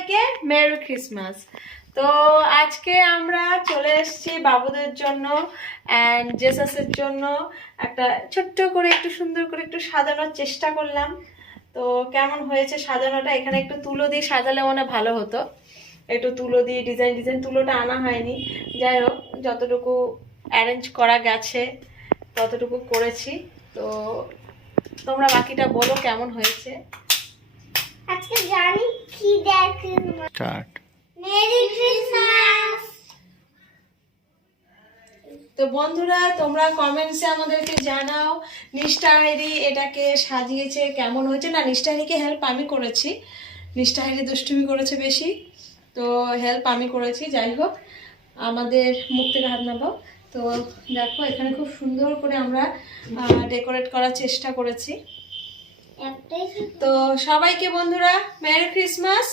সবাইকে merry Christmas. তো আজকে আমরা চলে এসেছি বাবুদের জন্য অ্যান্ড জেসাসের জন্য একটা ছোট্ট করে একটু সুন্দর করে একটু সাজানোর চেষ্টা করলাম। তো কেমন হয়েছে সাজানোটা, এখানে একটু তুলো দিয়ে সাজালে মনে ভালো হতো, একটু তুলো দিয়ে ডিজাইন ডিজাইন, তুলোটা আনা হয়নি। যাই হোক, যতটুকু অ্যারেঞ্জ করা গেছে ততটুকু করেছি। তো তোমরা বাকিটা বলো কেমন হয়েছে। আজকে জানি কি দেখি স্টার্ট। Merry Christmas. তো বন্ধুরা, তোমরা কমেন্টসে আমাদেরকে জানাও নিষ্ঠাহেরি এটাকে সাজিয়েছে কেমন হয়েছে। না, নিষ্ঠাহেরিকে হেল্প আমি করেছি, নিষ্ঠাহেরি দুষ্টুমি করেছে বেশি, তো হেল্প আমি করেছি। যাই হোক, আমাদের মুখ থেকে হাত নামাও। তো দেখো, এখানে খুব সুন্দর করে আমরা ডেকোরেট করার চেষ্টা করেছি। তো সবাইকে বন্ধুরা মেরি ক্রিসমাস।